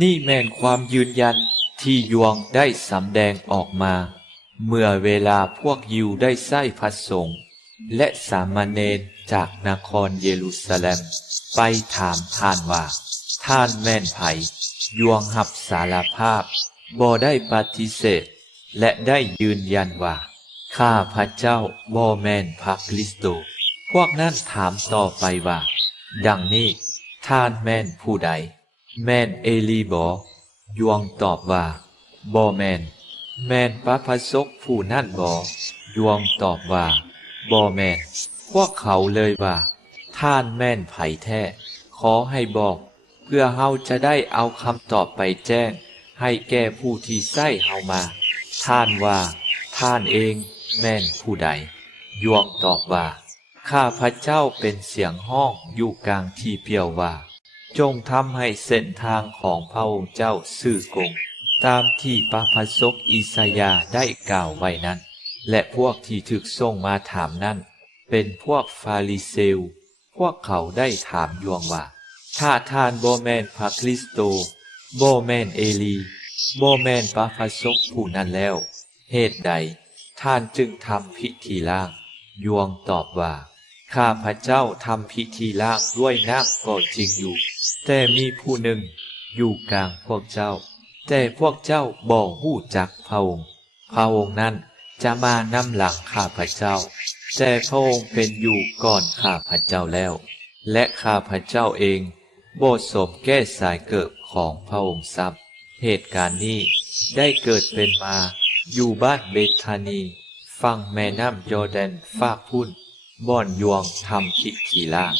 นี่แม่นความยืนยันที่ยวงได้สำแดงออกมาเมื่อเวลาพวกยิวได้ไส้พระสงฆ์และสามเณรจากนครเยรูซาเล็มไปถามท่านว่าท่านแม่นไผยวงหับสารภาพบ่ได้ปฏิเสธและได้ยืนยันว่าข้าพระเจ้าบ่แม่นพระคริสต์พวกนั้นถามต่อไปว่าดังนี้ท่านแม่นผู้ใดแม่นเอลีบ่ยวงตอบว่าบ่แม่นแม่นพระพสกผู้นั่นบ่ยวงตอบว่าบ่แม่นพวกเขาเลยว่าท่านแม่นไผแท้ขอให้บอกเพื่อเฮาจะได้เอาคำตอบไปแจ้งให้แก่ผู้ที่ใส่เฮามาท่านว่าท่านเองแม่นผู้ใดยวงตอบว่าข้าพระเจ้าเป็นเสียงห้องอยู่กลางที่เปลี่ยวว่าจงทำให้เส้นทางของพระองค์เจ้าซื่อกงตามที่พระพสกอิสยาห์ได้กล่าวไว้นั้นและพวกที่ถูกส่งมาถามนั้นเป็นพวกฟาริเซวพวกเขาได้ถามยวงว่าถ้าท่านบ่แม่นพระคริสโตบ่แม่นเอลีบ่แม่นพระพสกผู้นั้นแล้วเหตุใดท่านจึงทำพิธีล้างยวงตอบว่าข้าพระเจ้าทำพิธีล้างด้วยน้ำก็จริงอยู่แต่มีผู้หนึ่งอยู่กลางพวกเจ้าแต่พวกเจ้าบ่ฮู้จักพระองค์นั้นจะมานำหลังข้าพระเจ้าแต่พระองค์เป็นอยู่ก่อนข้าพระเจ้าแล้วและข้าพระเจ้าเองบ่สมแก้สายเกิดของพระองค์ซ้ำเหตุการณ์นี้ได้เกิดเป็นมาอยู่บ้านเบธานีฝั่งแม่น้ำยอร์แดนฝากพุ่นบ่อนยวงทำพิธีล้าง